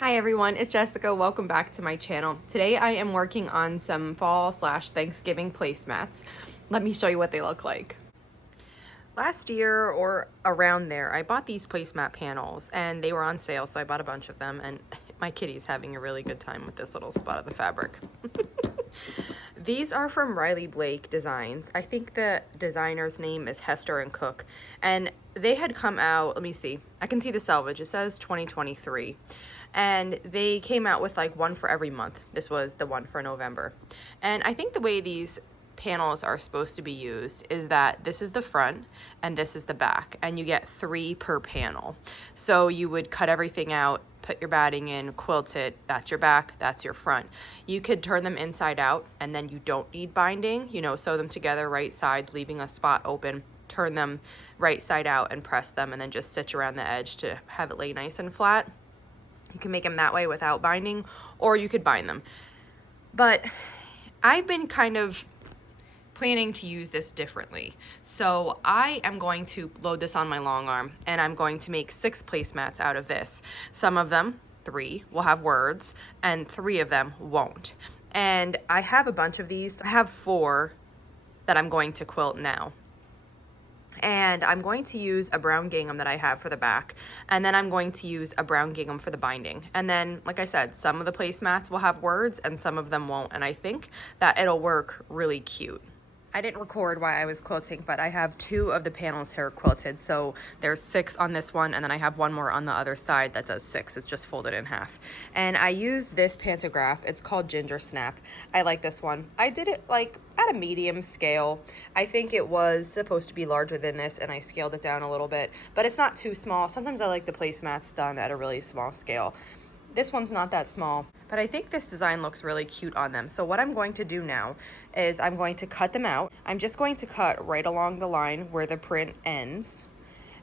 Hi everyone, it's Jessica. Welcome back to my channel. Today I am working on some fall/Thanksgiving placemats. Let me show you what they look like. Last year or around there, I bought these placemat panels and they were on sale, so I bought a bunch of them, and my kitty's having a really good time with this little spot of the fabric. These are from Riley Blake Designs. I think the designer's name is Hester and Cook, and they had come out, let me see, I can see the selvage, it says 2023. And they came out with like one for every month. This was the one for November. And I think the way these panels are supposed to be used is that this is the front and this is the back, and you get 3 per panel. So you would cut everything out, put your batting in, quilt it, that's your back, that's your front. You could turn them inside out and then you don't need binding, you know, sew them together right sides, leaving a spot open, turn them right side out and press them, and then just stitch around the edge to have it lay nice and flat. You can make them that way without binding, or you could bind them. But I've been kind of planning to use this differently. So I am going to load this on my long arm, and I'm going to make 6 placemats out of this. Some of them, 3, will have words, and 3 of them won't. And I have a bunch of these. I have 4 that I'm going to quilt now. And I'm going to use a brown gingham that I have for the back, and then I'm going to use a brown gingham for the binding. And then, like I said, some of the placemats will have words and some of them won't, and I think that it'll work really cute. I didn't record while I was quilting, but I have 2 of the panels here quilted, so there's 6 on this one, and then I have 1 more on the other side that does 6. It's just folded in half. And I use this pantograph. It's called Ginger Snap. I like this one. I did it like at a medium scale. I think it was supposed to be larger than this, and I scaled it down a little bit, but it's not too small. Sometimes I like the placemats done at a really small scale. This one's not that small, but I think this design looks really cute on them. So what I'm going to do now is I'm going to cut them out. I'm just going to cut right along the line where the print ends.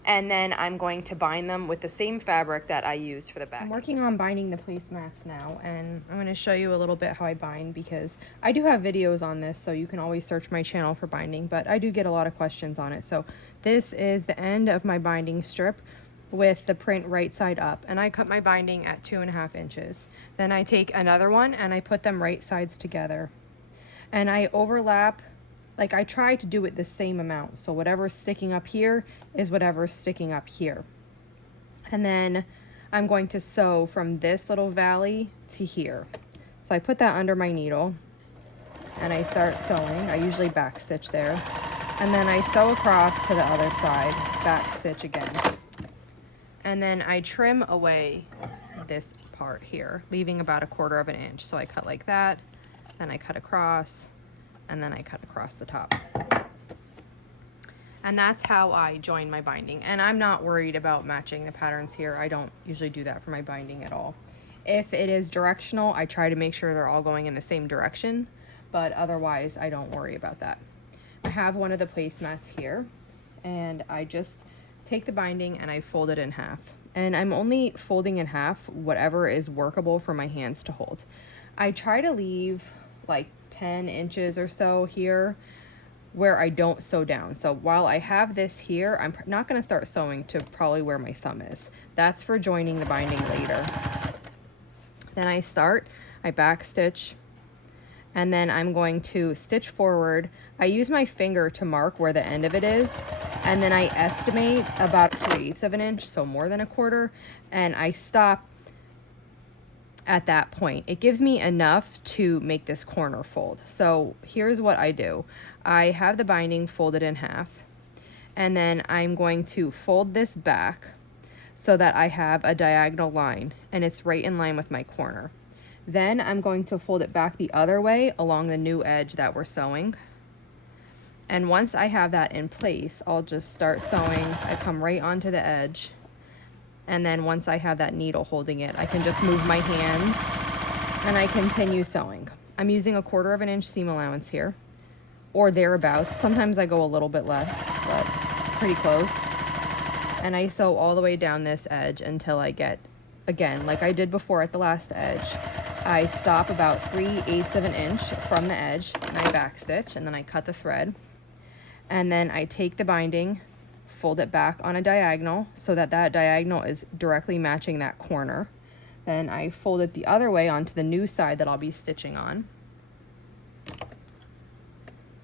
And then I'm going to bind them with the same fabric that I used for the back. I'm working on binding the placemats now, and I'm going to show you a little bit how I bind, because I do have videos on this, so you can always search my channel for binding, but I do get a lot of questions on it. So this is the end of my binding strip with the print right side up, and I cut my binding at 2.5 inches. Then I take another one and I put them right sides together, and I overlap, like I try to do it the same amount, so whatever's sticking up here is whatever's sticking up here. And then I'm going to sew from this little valley to here. So I put that under my needle and I start sewing. I usually back stitch there, and then I sew across to the other side, back stitch again. And then I trim away this part here, leaving about 1/4 inch. So I cut like that, then I cut across, and then I cut across the top. And that's how I join my binding. And I'm not worried about matching the patterns here. I don't usually do that for my binding at all. If it is directional, I try to make sure they're all going in the same direction, but otherwise I don't worry about that. I have one of the placemats here, and I just take the binding and I fold it in half. And I'm only folding in half whatever is workable for my hands to hold. I try to leave like 10 inches or so here where I don't sew down. So while I have this here, I'm not going to start sewing to probably where my thumb is. That's for joining the binding later. Then I back stitch, and then I'm going to stitch forward. I use my finger to mark where the end of it is, and then I estimate about 3/8 inch, so more than 1/4, and I stop at that point. It gives me enough to make this corner fold. So here's what I do. I have the binding folded in half, and then I'm going to fold this back so that I have a diagonal line, and it's right in line with my corner. Then I'm going to fold it back the other way along the new edge that we're sewing. And once I have that in place, I'll just start sewing. I come right onto the edge, and then once I have that needle holding it, I can just move my hands and I continue sewing. I'm using 1/4 inch seam allowance here, or thereabouts. Sometimes I go a little bit less, but pretty close. And I sew all the way down this edge until I get, again, like I did before at the last edge, I stop about 3/8 inch from the edge, and I back stitch, and then I cut the thread. And then I take the binding, fold it back on a diagonal so that that diagonal is directly matching that corner. Then I fold it the other way onto the new side that I'll be stitching on.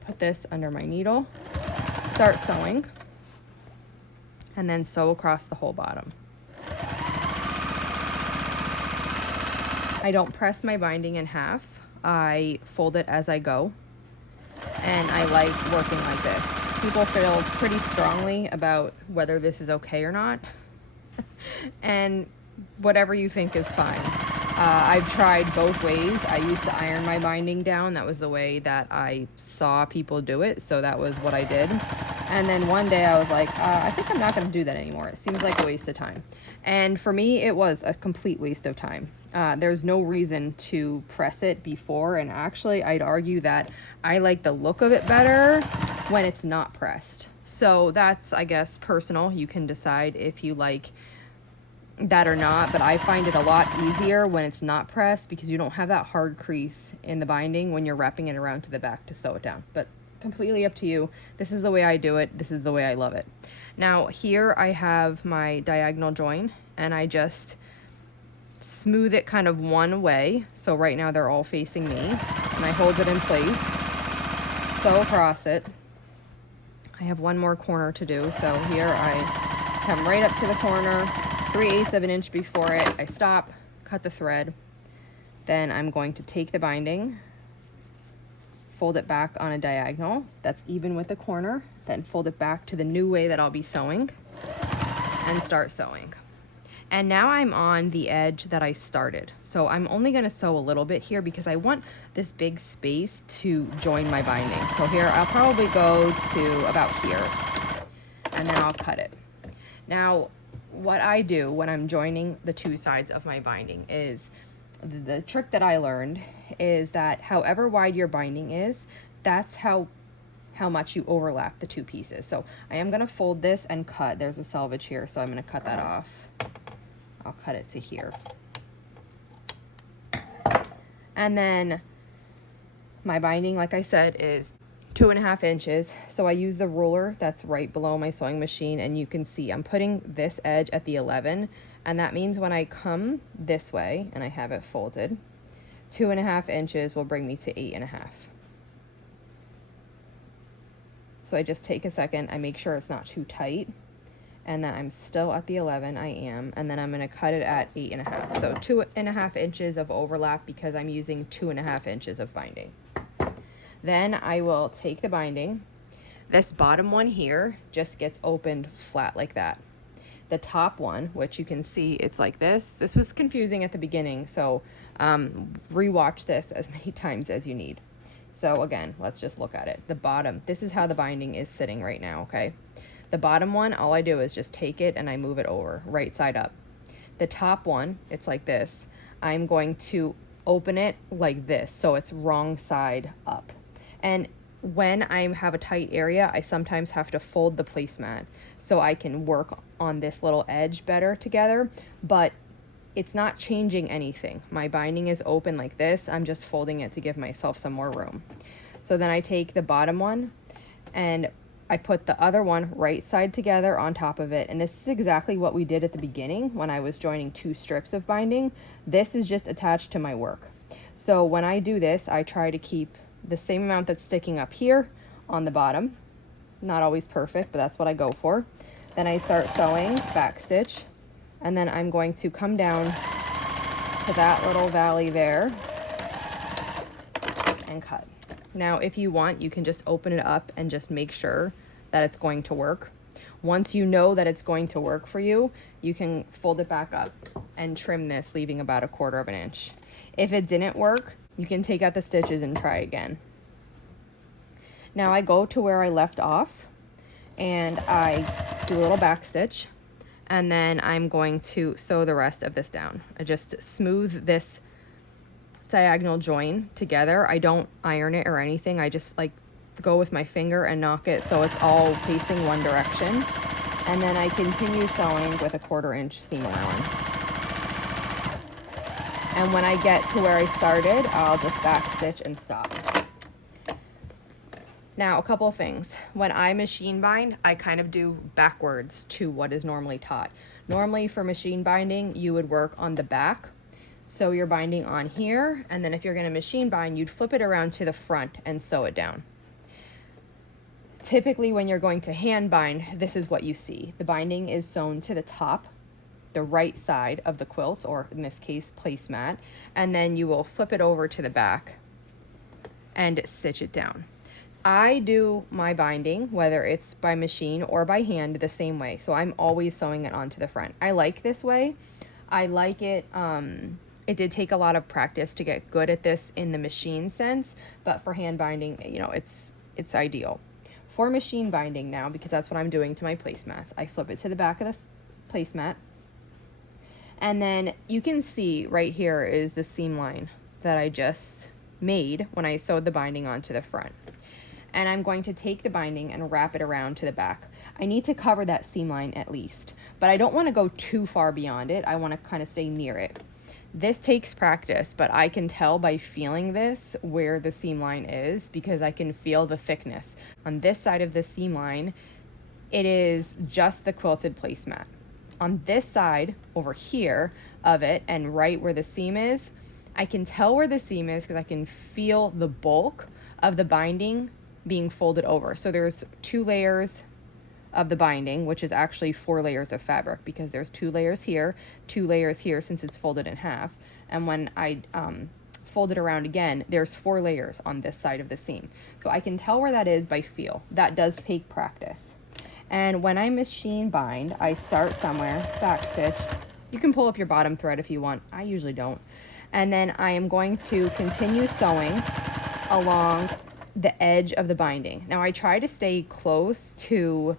Put this under my needle, start sewing, and then sew across the whole bottom. I don't press my binding in half. I fold it as I go, and I like working like this. People feel pretty strongly about whether this is okay or not, and whatever you think is fine. I've tried both ways. I used to iron my binding down. That was the way that I saw people do it, so that was what I did. And then one day I was like, I think I'm not going to do that anymore. It seems like a waste of time. And for me, it was a complete waste of time. There's no reason to press it before, and actually I'd argue that I like the look of it better when it's not pressed. So that's, I guess, personal. You can decide if you like that or not, but I find it a lot easier when it's not pressed because you don't have that hard crease in the binding when you're wrapping it around to the back to sew it down. But completely up to you. This is the way I do it. This is the way I love it. Now here I have my diagonal join, and I just smooth it kind of one way. So right now they're all facing me, and I hold it in place, sew across it. I have one more corner to do. So here I come right up to the corner, 3/8 of an inch before it. I stop, cut the thread. Then I'm going to take the binding, fold it back on a diagonal that's even with the corner, then fold it back to the new way that I'll be sewing, and start sewing. And now I'm on the edge that I started. So I'm only going to sew a little bit here because I want this big space to join my binding. So here I'll probably go to about here, and then I'll cut it. Now what I do when I'm joining the two sides of my binding is, the trick that I learned is that however wide your binding is, that's how much you overlap the two pieces. So I am going to fold this and cut. There's a selvage here, so I'm going to cut that off. I'll cut it to here. And then my binding, like I said, is 2.5 inches. So I use the ruler that's right below my sewing machine, and you can see I'm putting this edge at the 11, and that means when I come this way and I have it folded, 2.5 inches will bring me to 8.5. So I just take a second, I make sure it's not too tight, and that I'm still at the 11, I am, and then I'm going to cut it at 8.5. So 2.5 inches of overlap because I'm using 2.5 inches of binding. Then I will take the binding. This bottom one here just gets opened flat like that. The top one, which you can see, it's like this. This was confusing at the beginning, so rewatch this as many times as you need. So again, let's just look at it. The bottom, this is how the binding is sitting right now, okay? The bottom one, all I do is just take it and I move it over, right side up. The top one, it's like this. I'm going to open it like this, so it's wrong side up. And when I have a tight area, I sometimes have to fold the placemat so I can work on this little edge better together, but it's not changing anything. My binding is open like this. I'm just folding it to give myself some more room. So then I take the bottom one and I put the other one right side together on top of it. And this is exactly what we did at the beginning when I was joining two strips of binding. This is just attached to my work. So when I do this, I try to keep the same amount that's sticking up here on the bottom. Not always perfect, but that's what I go for. Then I start sewing, back stitch, and then I'm going to come down to that little valley there and cut. Now, if you want, you can just open it up and just make sure that it's going to work. Once you know that it's going to work for you, you can fold it back up and trim this, leaving about 1/4 inch. If it didn't work, you can take out the stitches and try again. Now I go to where I left off and I do a little back stitch, and then I'm going to sew the rest of this down. I just smooth this diagonal join together. I don't iron it or anything. I just like go with my finger and knock it so it's all facing one direction. And then I continue sewing with 1/4 inch seam allowance. And when I get to where I started, I'll just back stitch and stop. Now, a couple of things. When I machine bind, I kind of do backwards to what is normally taught. Normally for machine binding, you would work on the back sew your binding on here, and then if you're going to machine bind, you'd flip it around to the front and sew it down. Typically when you're going to hand bind, this is what you see. The binding is sewn to the top, the right side of the quilt, or in this case placemat, and then you will flip it over to the back and stitch it down. I do my binding, whether it's by machine or by hand, the same way. So I'm always sewing it onto the front. I like this way. I like it. It did take a lot of practice to get good at this in the machine sense, but for hand binding, you know, it's ideal. For machine binding now, because that's what I'm doing to my placemats, I flip it to the back of the placemat, and then you can see right here is the seam line that I just made when I sewed the binding onto the front. And I'm going to take the binding and wrap it around to the back. I need to cover that seam line at least, but I don't want to go too far beyond it. I want to kind of stay near it. This takes practice, but I can tell by feeling this where the seam line is, because I can feel the thickness. On this side of the seam line, it is just the quilted placemat. On this side over here of it, and right where the seam is, I can tell where the seam is because I can feel the bulk of the binding being folded over. So there's 2 layers of the binding, which is actually 4 layers of fabric, because there's 2 layers here, 2 layers here since it's folded in half. And when I fold it around again, there's 4 layers on this side of the seam. So I can tell where that is by feel. That does take practice. And when I machine bind, I start somewhere, back stitch. You can pull up your bottom thread if you want. I usually don't. And then I am going to continue sewing along the edge of the binding. Now I try to stay close to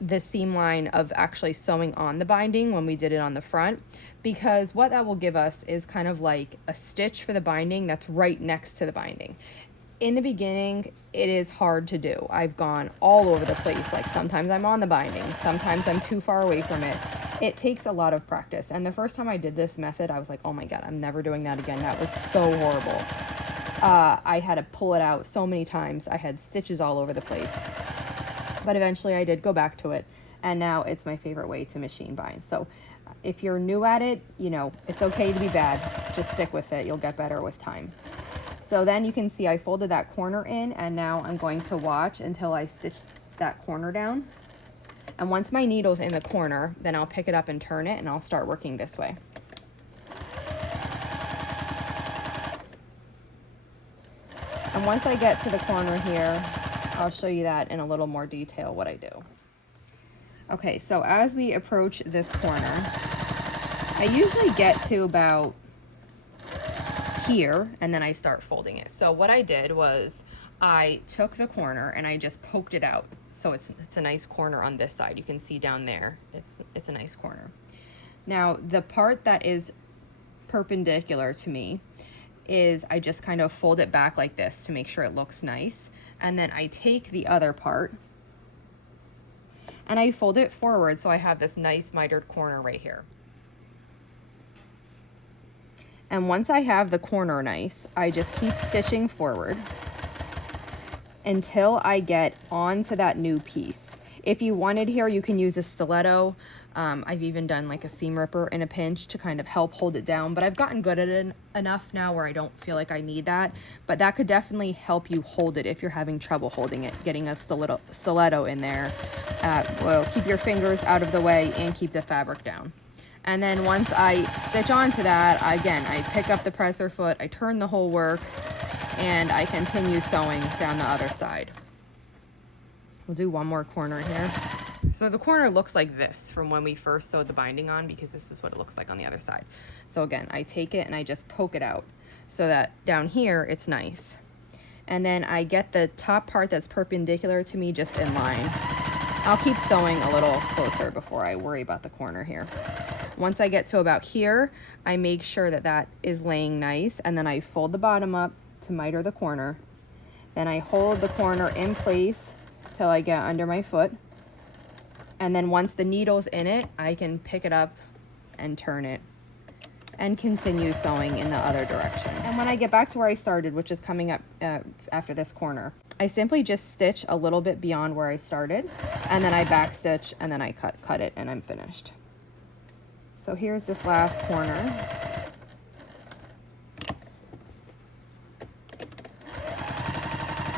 the seam line of actually sewing on the binding when we did it on the front, because what that will give us is kind of like a stitch for the binding that's right next to the binding. In the beginning, it is hard to do. I've gone all over the place. Like sometimes I'm on the binding, sometimes I'm too far away from it. It takes a lot of practice. And the first time I did this method, I was like, oh my God, I'm never doing that again. That was so horrible. I had to pull it out so many times. I had stitches all over the place. But eventually I did go back to it, and now it's my favorite way to machine bind. So if you're new at it, you know, it's okay to be bad. Just stick with it. You'll get better with time. So then you can see I folded that corner in, and now I'm going to watch until I stitch that corner down. And once my needle's in the corner, then I'll pick it up and turn it, and I'll start working this way. And once I get to the corner here, I'll show you that in a little more detail what I do. Okay, so as we approach this corner, I usually get to about here and then I start folding it. So what I did was I took the corner and I just poked it out. So it's a nice corner on this side. You can see down there, it's a nice corner. Now the part that is perpendicular to me is I just kind of fold it back like this to make sure it looks nice. And then I take the other part and I fold it forward so I have this nice mitered corner right here. And once I have the corner nice, I just keep stitching forward until I get onto that new piece. If you wanted here, you can use a stiletto. I've even done like a seam ripper in a pinch to kind of help hold it down, but I've gotten good at it enough now where I don't feel like I need that. But that could definitely help you hold it if you're having trouble holding it. Getting a stiletto in there will keep your fingers out of the way and keep the fabric down. And then once I stitch onto that, again, I pick up the presser foot, I turn the whole work, and I continue sewing down the other side. We'll do one more corner here. So the corner looks like this from when we first sewed the binding on, because this is what it looks like on the other side. So again, I take it and I just poke it out so that down here it's nice. And then I get the top part that's perpendicular to me just in line. I'll keep sewing a little closer before I worry about the corner here. Once I get to about here, I make sure that that is laying nice, and then I fold the bottom up to miter the corner. Then I hold the corner in place till I get under my foot. And then once the needle's in it, I can pick it up and turn it and continue sewing in the other direction. And when I get back to where I started, which is coming up after this corner, I simply just stitch a little bit beyond where I started, and then I back stitch, and then I cut it, and I'm finished. So here's this last corner.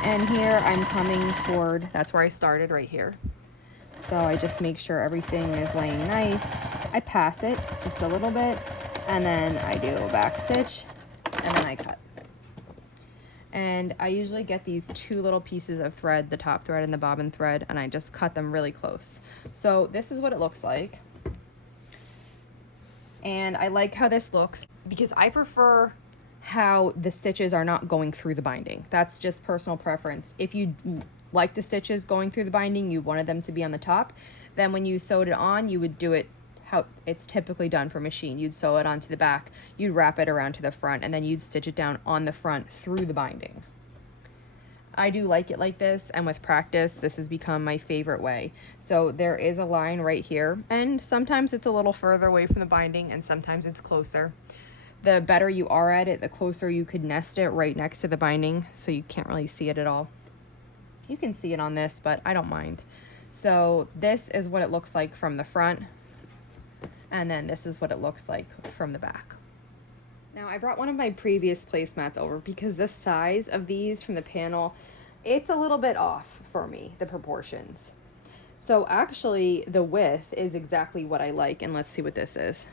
And here I'm coming toward, that's where I started, right here. So I just make sure everything is laying nice. I pass it just a little bit, and then I do a back stitch, and then I cut. And I usually get these two little pieces of thread, the top thread and the bobbin thread, and I just cut them really close. So this is what it looks like. And I like how this looks because I prefer how the stitches are not going through the binding. That's just personal preference. If you like the stitches going through the binding, you wanted them to be on the top, then when you sewed it on, you would do it how it's typically done for machine. You'd sew it onto the back, you'd wrap it around to the front, and then you'd stitch it down on the front through the binding. I do like it like this, and with practice, this has become my favorite way. So there is a line right here, and sometimes it's a little further away from the binding, and sometimes it's closer. The better you are at it, the closer you could nest it right next to the binding, so you can't really see it at all. You can see it on this, but I don't mind. So this is what it looks like from the front, and then this is what it looks like from the back. Now I brought one of my previous placemats over because the size of these from the panel, it's a little bit off for me, the proportions. So actually the width is exactly what I like, and let's see what this is.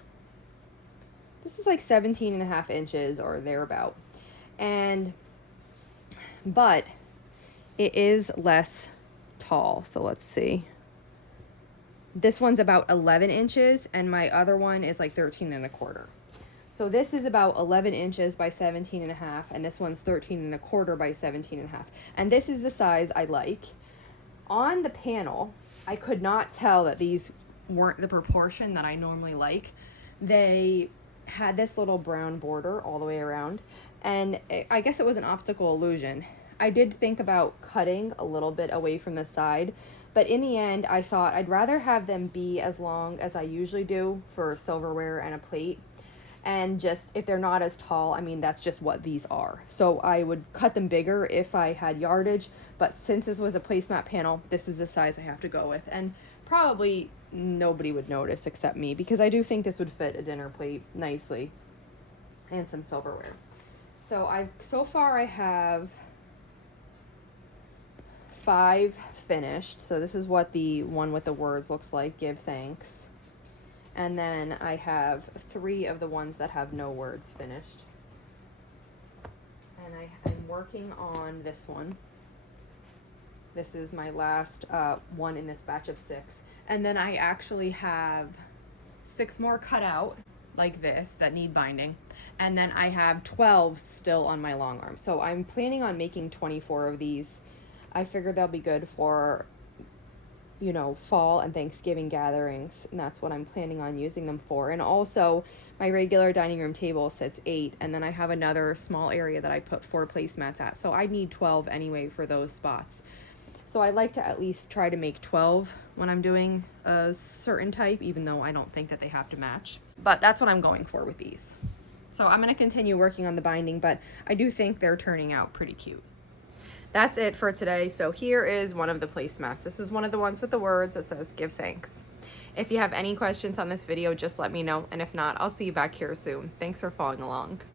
This is like 17.5 inches or thereabout. But it is less tall, so let's see. This one's about 11 inches and my other one is like 13.25. So this is about 11 inches by 17.5, and this one's 13.25 by 17.5. And this is the size I like. On the panel, I could not tell that these weren't the proportion that I normally like. They had this little brown border all the way around, and I guess it was an optical illusion. I did think about cutting a little bit away from the side, but in the end, I thought I'd rather have them be as long as I usually do for silverware and a plate. And just, if they're not as tall, I mean, that's just what these are. So I would cut them bigger if I had yardage, but since this was a placemat panel, this is the size I have to go with. And probably nobody would notice except me, because I do think this would fit a dinner plate nicely and some silverware. So far I have 5 finished. So this is what the one with the words looks like, give thanks. And then I have 3 of the ones that have no words finished. And I'm working on this one. This is my last one in this batch of 6. And then I actually have 6 more cut out like this that need binding. And then I have 12 still on my long arm. So I'm planning on making 24 of these. I figured they'll be good for, you know, fall and Thanksgiving gatherings, and that's what I'm planning on using them for. And also my regular dining room table sits 8, and then I have another small area that I put 4 placemats at, so I need 12 anyway for those spots. So I like to at least try to make 12 when I'm doing a certain type, even though I don't think that they have to match. But that's what I'm going for with these. So I'm going to continue working on the binding, but I do think they're turning out pretty cute. That's it for today. So here is one of the placemats. This is one of the ones with the words that says give thanks. If you have any questions on this video, just let me know. And if not, I'll see you back here soon. Thanks for following along.